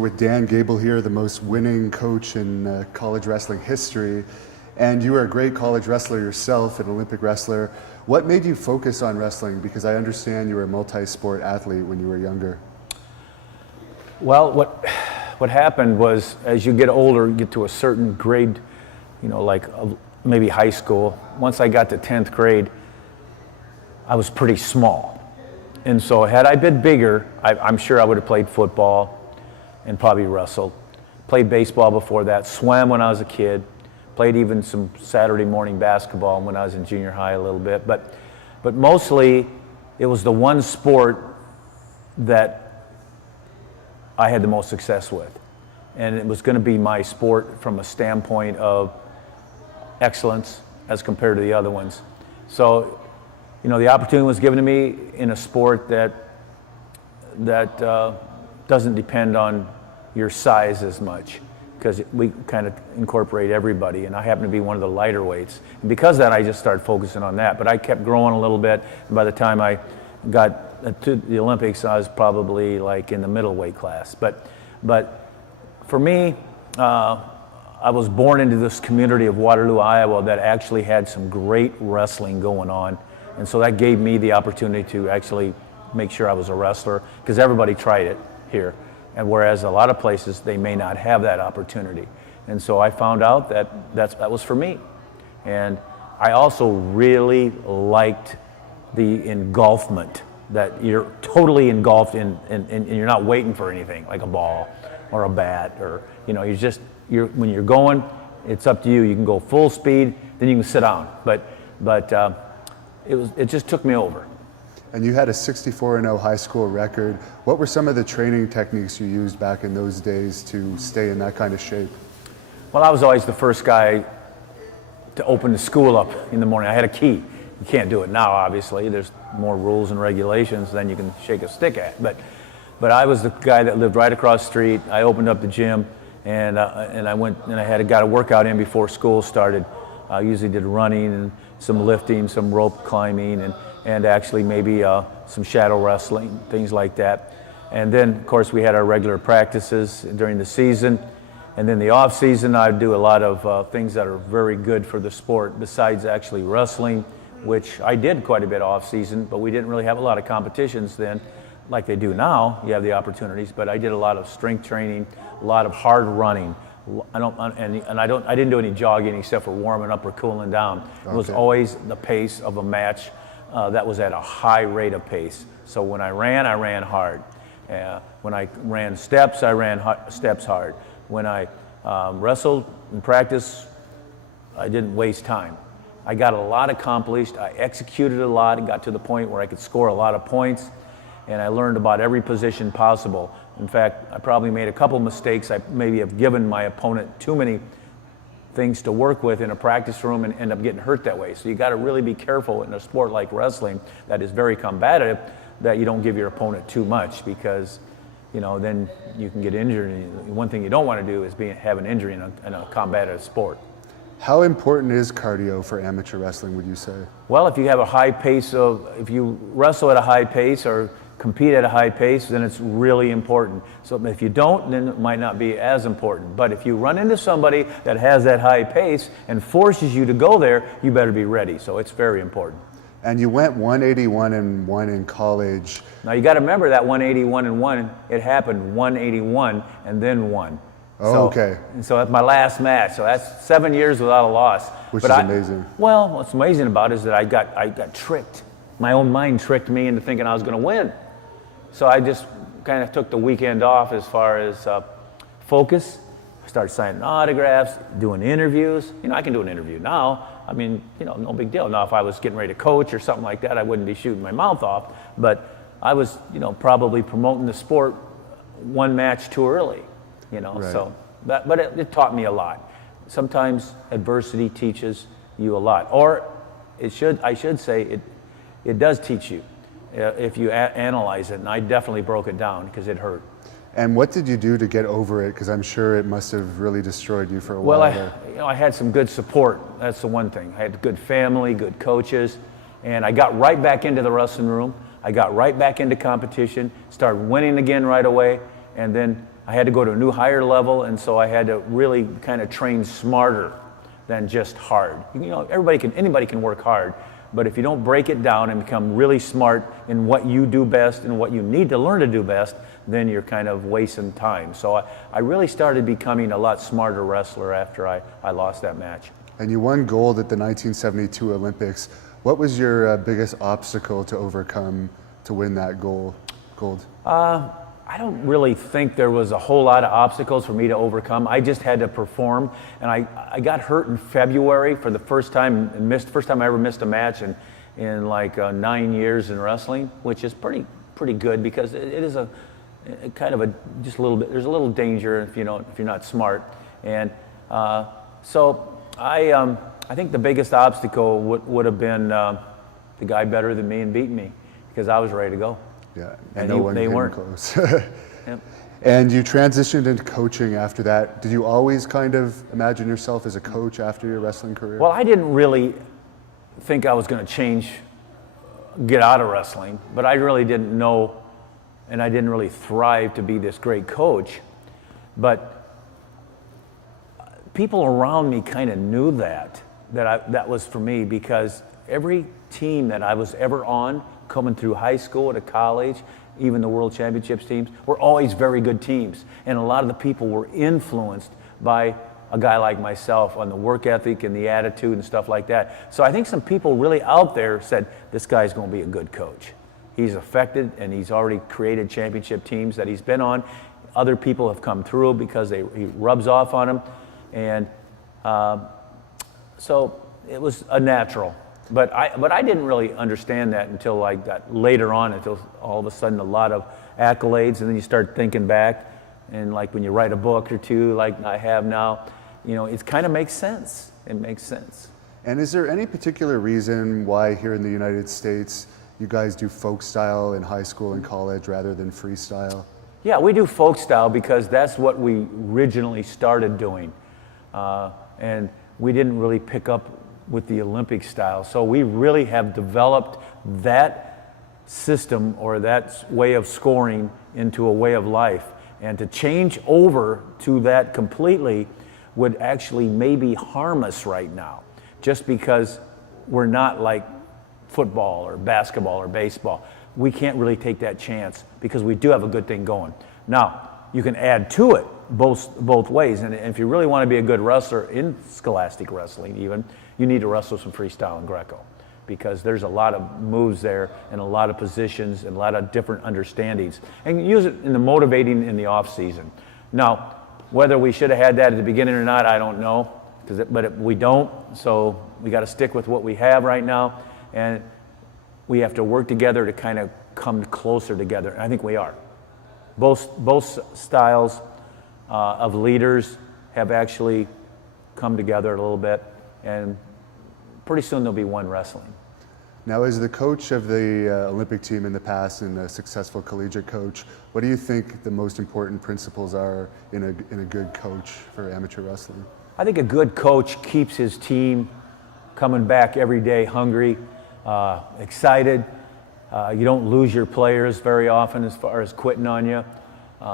We're with Dan Gable here, the most winning coach in college wrestling history. And you were a great college wrestler yourself, an Olympic wrestler. What made you focus on wrestling? Because I understand you were a multi-sport athlete when you were younger. Well, what happened was, as you get older, you get to a certain grade, like maybe high school. Once I got to 10th grade, I was pretty small. And so had I been bigger, I'm sure I would have played football and probably wrestled. Played baseball before that, swam when I was a kid, played even some Saturday morning basketball when I was in junior high a little bit. But mostly it was the one sport that I had the most success with. And it was going to be my sport from a standpoint of excellence as compared to the other ones. So, the opportunity was given to me in a sport that doesn't depend on your size as much, because we kind of incorporate everybody, and I happen to be one of the lighter weights. And because of that, I just started focusing on that. But I kept growing a little bit, and by the time I got to the Olympics, I was probably like in the middleweight class. But for me, I was born into this community of Waterloo, Iowa, that actually had some great wrestling going on. And so that gave me the opportunity to actually make sure I was a wrestler, because everybody tried it here. And whereas a lot of places, they may not have that opportunity. And so I found out that was for me. And I also really liked the engulfment, that you're totally engulfed in and you're not waiting for anything, like a ball or a bat, or, when you're going, it's up to you. You can go full speed, then you can sit down. But it just took me over. And you had a 64-0 high school record. What were some of the training techniques you used back in those days to stay in that kind of shape? Well, I was always the first guy to open the school up in the morning. I had a key. You can't do it now, obviously. There's more rules and regulations than you can shake a stick at. But I was the guy that lived right across the street. I opened up the gym, and I went and I got a workout in before school started. I usually did running and some lifting, some rope climbing, and actually maybe some shadow wrestling, things like that. And then, of course, we had our regular practices during the season. And then the off season, I'd do a lot of things that are very good for the sport, besides actually wrestling, which I did quite a bit off season, but we didn't really have a lot of competitions then like they do now. You have the opportunities, but I did a lot of strength training, a lot of hard running. I didn't do any jogging except for warming up or cooling down. It was always the pace of a match that was at a high rate of pace. So when I ran hard. When I ran steps, I ran steps hard. When I wrestled in practice, I didn't waste time. I got a lot accomplished. I executed a lot. It got to the point where I could score a lot of points, and I learned about every position possible. In fact, I probably made a couple mistakes. I maybe have given my opponent too many things to work with in a practice room and end up getting hurt that way. So you got to really be careful in a sport like wrestling that is very combative, that you don't give your opponent too much, because then you can get injured. And one thing you don't want to do is have an injury in a combative sport. How important is cardio for amateur wrestling, would you say? Well, if you have a high pace if you wrestle at a high pace or compete at a high pace, then it's really important. So if you don't, then it might not be as important. But if you run into somebody that has that high pace and forces you to go there, you better be ready. So it's very important. And you went 181-1 in college. Now you got to remember that 181-1, it happened 181 and then 1. Oh, okay. And so that's my last match. So that's 7 years without a loss. Which is amazing. Well, what's amazing about it is that I got tricked. My own mind tricked me into thinking I was going to win. So I just kind of took the weekend off as far as focus. I started signing autographs, doing interviews. I can do an interview now. I mean, no big deal. Now, if I was getting ready to coach or something like that, I wouldn't be shooting my mouth off. But I was, probably promoting the sport one match too early, Right. So, but it taught me a lot. Sometimes adversity teaches you a lot. Or I should say it does teach you if you analyze it, and I definitely broke it down because it hurt. And what did you do to get over it? Because I'm sure it must have really destroyed you for a while. Well, I had some good support. That's the one thing. I had good family, good coaches, and I got right back into the wrestling room. I got right back into competition, started winning again right away, and then I had to go to a new higher level, and so I had to really kind of train smarter than just hard. You know, anybody can work hard, but if you don't break it down and become really smart in what you do best and what you need to learn to do best, then you're kind of wasting time. So I really started becoming a lot smarter wrestler after I lost that match. And you won gold at the 1972 Olympics. What was your biggest obstacle to overcome to win that gold? I don't really think there was a whole lot of obstacles for me to overcome. I just had to perform, and I got hurt in February for the first time, and first time I ever missed a match in like 9 years in wrestling, which is pretty good because it is a kind of just a little bit. There's a little danger if you're not smart, and so I think the biggest obstacle would have been the guy better than me and beating me because I was ready to go. Yeah, and no one they came weren't close. Yep. And you transitioned into coaching after that. Did you always kind of imagine yourself as a coach after your wrestling career? Well, I didn't really think I was going to get out of wrestling, but I really didn't know, and I didn't really thrive to be this great coach. But people around me kind of knew that was for me, because every team that I was ever on, coming through high school to college, even the World Championships teams, were always very good teams. And a lot of the people were influenced by a guy like myself on the work ethic and the attitude and stuff like that. So I think some people really out there said, this guy's going to be a good coach. He's effective, and he's already created championship teams that he's been on. Other people have come through because he rubs off on them. And so it was a natural. But I didn't really understand that until I got later on, until all of a sudden a lot of accolades, and then you start thinking back, and like when you write a book or two like I have now, it kind of makes sense. It makes sense. And is there any particular reason why here in the United States you guys do folk style in high school and college rather than freestyle? Yeah, we do folk style because that's what we originally started doing. And we didn't really pick up with the Olympic style. So we really have developed that system or that way of scoring into a way of life. And to change over to that completely would actually maybe harm us right now, just because we're not like football or basketball or baseball. We can't really take that chance because we do have a good thing going. Now, you can add to it both ways. And if you really want to be a good wrestler in scholastic wrestling even, you need to wrestle some freestyle and Greco, because there's a lot of moves there and a lot of positions and a lot of different understandings. And use it in the motivating in the off season. Now, whether we should have had that at the beginning or not, I don't know, but we don't. So we got to stick with what we have right now, and we have to work together to kind of come closer together. And I think we are. Both styles of leaders have actually come together a little bit, and pretty soon there'll be one wrestling. Now, as the coach of the Olympic team in the past and a successful collegiate coach, what do you think the most important principles are in a good coach for amateur wrestling? I think a good coach keeps his team coming back every day hungry, excited. You don't lose your players very often as far as quitting on you.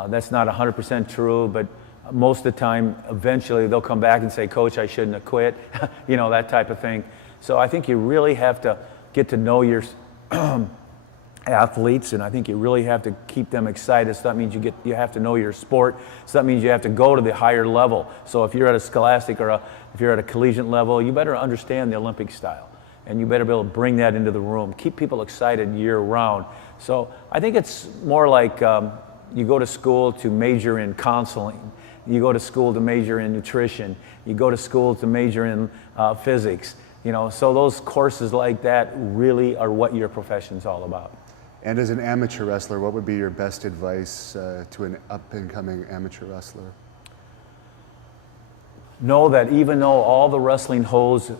That's not 100% true, but most of the time, eventually they'll come back and say, Coach, I shouldn't have quit, that type of thing. So I think you really have to get to know your athletes, and I think you really have to keep them excited. So that means you have to know your sport. So that means you have to go to the higher level. So if you're at a scholastic or if you're at a collegiate level, you better understand the Olympic style, and you better be able to bring that into the room. Keep people excited year round. So I think it's more like you go to school to major in counseling. You go to school to major in nutrition. You go to school to major in physics. So those courses like that really are what your profession's all about. And as an amateur wrestler, what would be your best advice to an up-and-coming amateur wrestler? Know that even though all the wrestling holds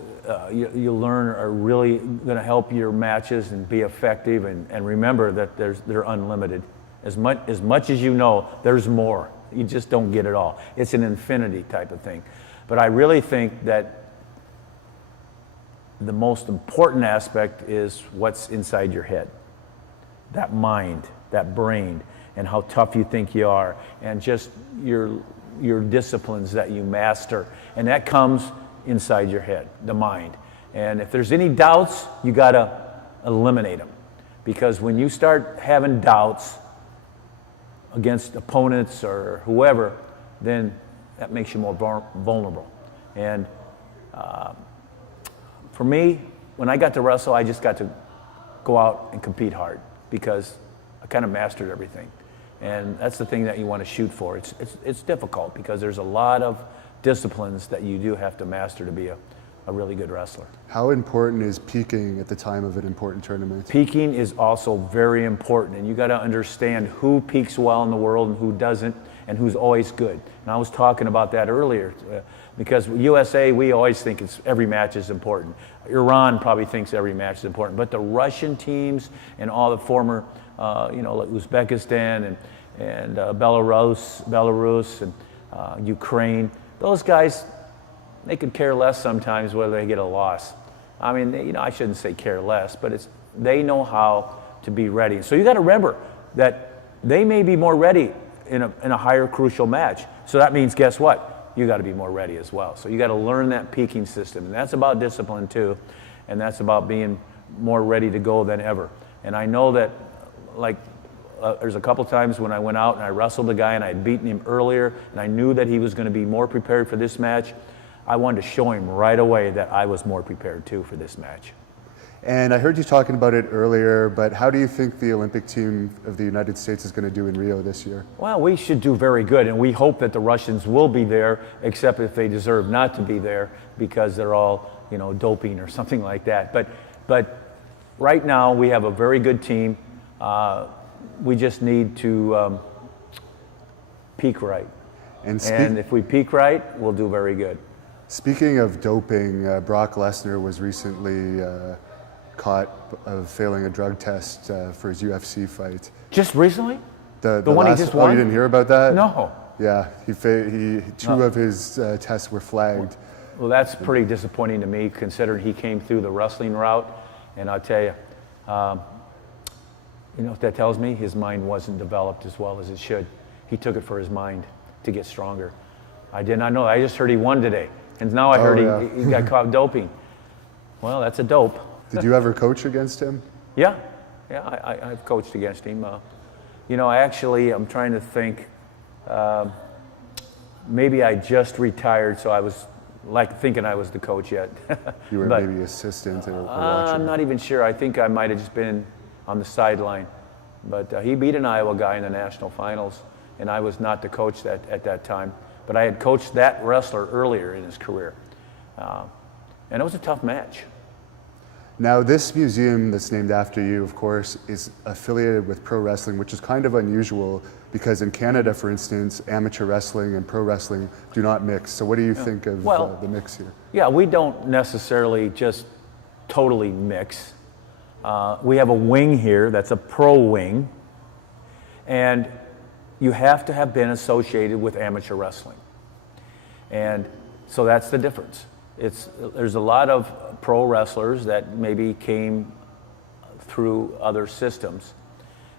you learn are really going to help your matches and be effective, and remember that they're unlimited. As much as you know, there's more. You just don't get it all. It's an infinity type of thing. But I really think that the most important aspect is what's inside your head. That mind, that brain. and how tough you think you are, and just your disciplines that you master. And that comes inside your head, the mind. And if there's any doubts, you got to eliminate them. Because when you start having doubts against opponents or whoever, then that makes you more vulnerable. And for me, when I got to wrestle, I just got to go out and compete hard because I kind of mastered everything. And that's the thing that you want to shoot for. It's difficult because there's a lot of disciplines that you do have to master to be a really good wrestler. How important is peaking at the time of an important tournament? Peaking is also very important, and you got to understand who peaks well in the world and who doesn't, and who's always good. And I was talking about that earlier, because USA, we always think every match is important. Iran probably thinks every match is important, but the Russian teams and all the former, like Uzbekistan and Belarus and Ukraine, those guys, they could care less sometimes whether they get a loss. I mean, I shouldn't say care less, but they know how to be ready. So you got to remember that they may be more ready in a higher crucial match. So that means, guess what? You got to be more ready as well. So you got to learn that peaking system, and that's about discipline too, and that's about being more ready to go than ever. And I know that, there's a couple times when I went out and I wrestled a guy and I had beaten him earlier, and I knew that he was going to be more prepared for this match. I wanted to show him right away that I was more prepared too for this match. And I heard you talking about it earlier, but how do you think the Olympic team of the United States is going to do in Rio this year? Well, we should do very good, and we hope that the Russians will be there, except if they deserve not to be there because they're all, doping or something like that. But right now we have a very good team. We just need to peak right. And if we peak right, we'll do very good. Speaking of doping, Brock Lesnar was recently caught of failing a drug test for his UFC fight. Just recently? The one last, he just won? Oh, you didn't hear about that? No. Yeah, two of his tests were flagged. Well, that's pretty disappointing to me, considering he came through the wrestling route. And I'll tell you, what that tells me? His mind wasn't developed as well as it should. He took it for his mind to get stronger. I did not know. I just heard he won today. And now I heard he got caught doping. Well, that's a dope. Did you ever coach against him? Yeah, I've coached against him. I'm trying to think. Maybe I just retired, so I was thinking I was the coach yet. You were maybe assistant or watcher. I'm not even sure. I think I might have just been on the sideline. But he beat an Iowa guy in the national finals, and I was not the coach at that time. But I had coached that wrestler earlier in his career. And it was a tough match. Now, this museum that's named after you, of course, is affiliated with pro wrestling, which is kind of unusual because in Canada, for instance, amateur wrestling and pro wrestling do not mix. So what do you think of the mix here? Yeah, we don't necessarily just totally mix. We have a wing here that's a pro wing, and you have to have been associated with amateur wrestling. And so that's the difference. There's a lot of pro wrestlers that maybe came through other systems.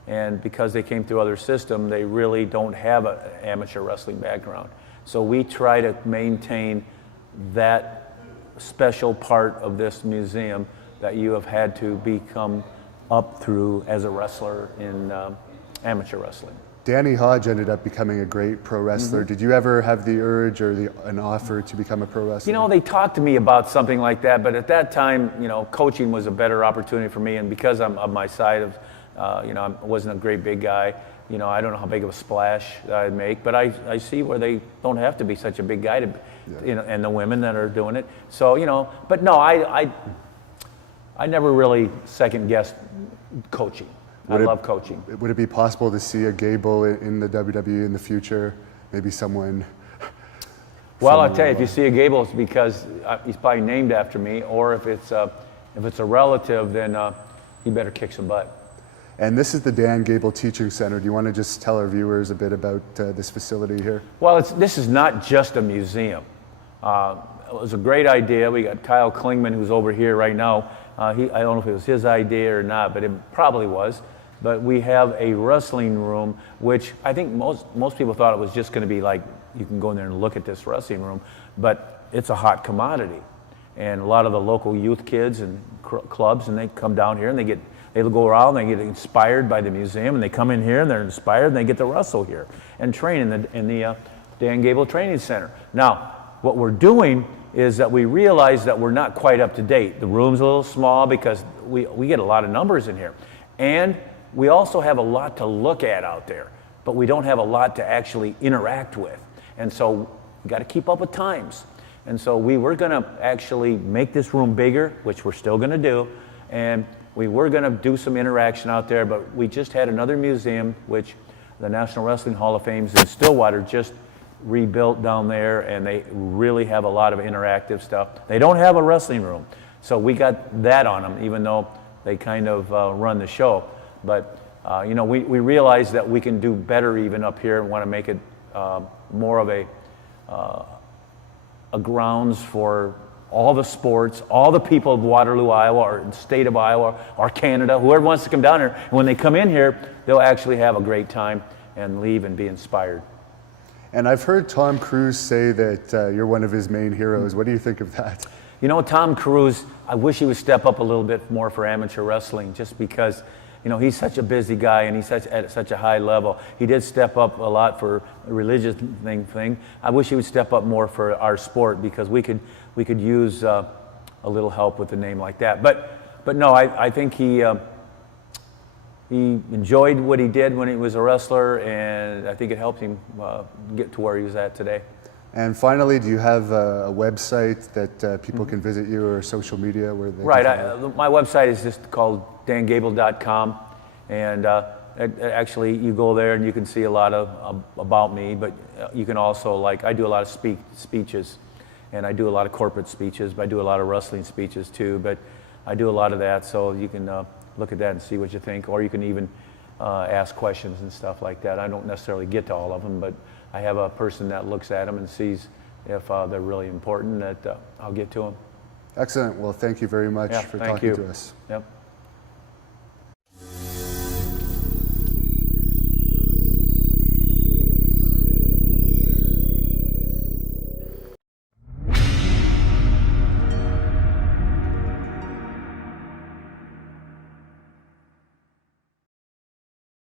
And because they came through other systems, they really don't have an amateur wrestling background. So we try to maintain that special part of this museum that you have had to become up through as a wrestler in amateur wrestling. Danny Hodge ended up becoming a great pro wrestler. Mm-hmm. Did you ever have the urge or an offer to become a pro wrestler? They talked to me about something like that, but at that time, coaching was a better opportunity for me. And because I'm of my side of, I wasn't a great big guy. I don't know how big of a splash I'd make, but I see where they don't have to be such a big guy to, and the women that are doing it. So, but no, I never really second guessed coaching. I love coaching. Would it be possible to see a Gable in the WWE in the future? Maybe someone. Well, I'll tell you, if you see a Gable, it's because he's probably named after me, or if it's a relative, then he better kick some butt. And this is the Dan Gable Teaching Center. Do you want to just tell our viewers a bit about this facility here? Well, this is not just a museum. It was a great idea. We got Kyle Klingman, who's over here right now. I don't know if it was his idea or not, but it probably was. but we have a wrestling room, which I think most people thought it was just going to be like, you can go in there and look at this wrestling room, but it's a hot commodity. And a lot of the local youth kids and clubs, and they come down here and they go around, they get inspired by the museum, and they come in here and they're inspired and they get to wrestle here and train in the Dan Gable Training Center. Now, what we're doing is that we realize that we're not quite up to date. The room's a little small because we get a lot of numbers in here. And we also have a lot to look at out there, but we don't have a lot to actually interact with. And so we got to keep up with times. And so we were going to actually make this room bigger, which we're still going to do, and we were going to do some interaction out there, but we just had another museum, which the National Wrestling Hall of Fame in Stillwater just rebuilt down there, and they really have a lot of interactive stuff. They don't have a wrestling room, so we got that on them, even though they kind of run the show. But you know, we realize that we can do better even up here and want to make it more of a grounds for all the sports, all the people of Waterloo, Iowa, or the state of Iowa, or Canada, whoever wants to come down here. And when they come in here, they'll actually have a great time and leave and be inspired. And I've heard Tom Cruise say that you're one of his main heroes. What do you think of that? You know, Tom Cruise, I wish he would step up a little bit more for amateur wrestling, just because, you know, he's such a busy guy and he's at such a high level. He did step up a lot for the religious thing. I wish he would step up more for our sport, because we could use a little help with a name like that. But no, I think he enjoyed what he did when he was a wrestler, and I think it helped him get to where he was at today. And finally, do you have a website that people can visit you, or social media where they Right. can My website is just called dangable.com, and actually you go there and you can see a lot of about me, but you can also, like, I do a lot of speeches, and I do a lot of corporate speeches, but I do a lot of wrestling speeches too, but I do a lot of that, so you can look at that and see what you think, or you can even ask questions and stuff like that. I don't necessarily get to all of them, but I have a person that looks at them and sees if they're really important, that I'll get to them. Excellent. Well, thank you very much for talking to us. Yep.